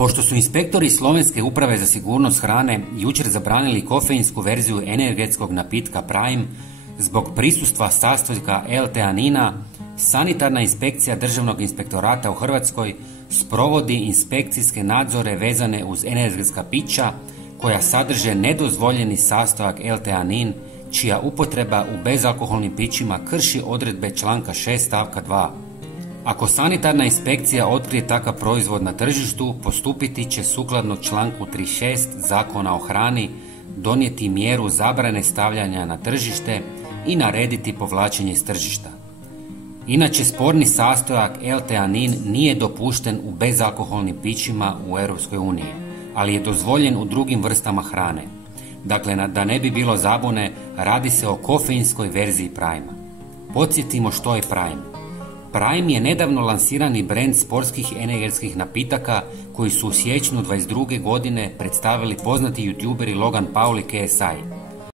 Pošto su inspektori Slovenske uprave za sigurnost hrane jučer zabranili kofeinsku verziju energetskog napitka Prime zbog prisustva sastojka L-teanina, Sanitarna inspekcija Državnog inspektorata u Hrvatskoj sprovodi inspekcijske nadzore vezane uz energetska pića koja sadrže nedozvoljeni sastojak L-teanin, čija upotreba u bezalkoholnim pićima krši odredbe članka 6 stavka 2. Ako sanitarna inspekcija otkrije takav proizvod na tržištu, postupiti će sukladno članku 36 Zakona o hrani, donijeti mjeru zabrane stavljanja na tržište i narediti povlačenje iz tržišta. Inače, sporni sastojak L-teanin nije dopušten u bezalkoholnim pićima u EU, ali je dozvoljen u drugim vrstama hrane. Dakle, da ne bi bilo zabune, radi se o kofeinskoj verziji Prima. Podsjetimo što je Prime. Prime je nedavno lansirani brend sportskih energetskih napitaka koji su u siječnju 2022. godine predstavili poznati youtuberi Logan Paul i KSI.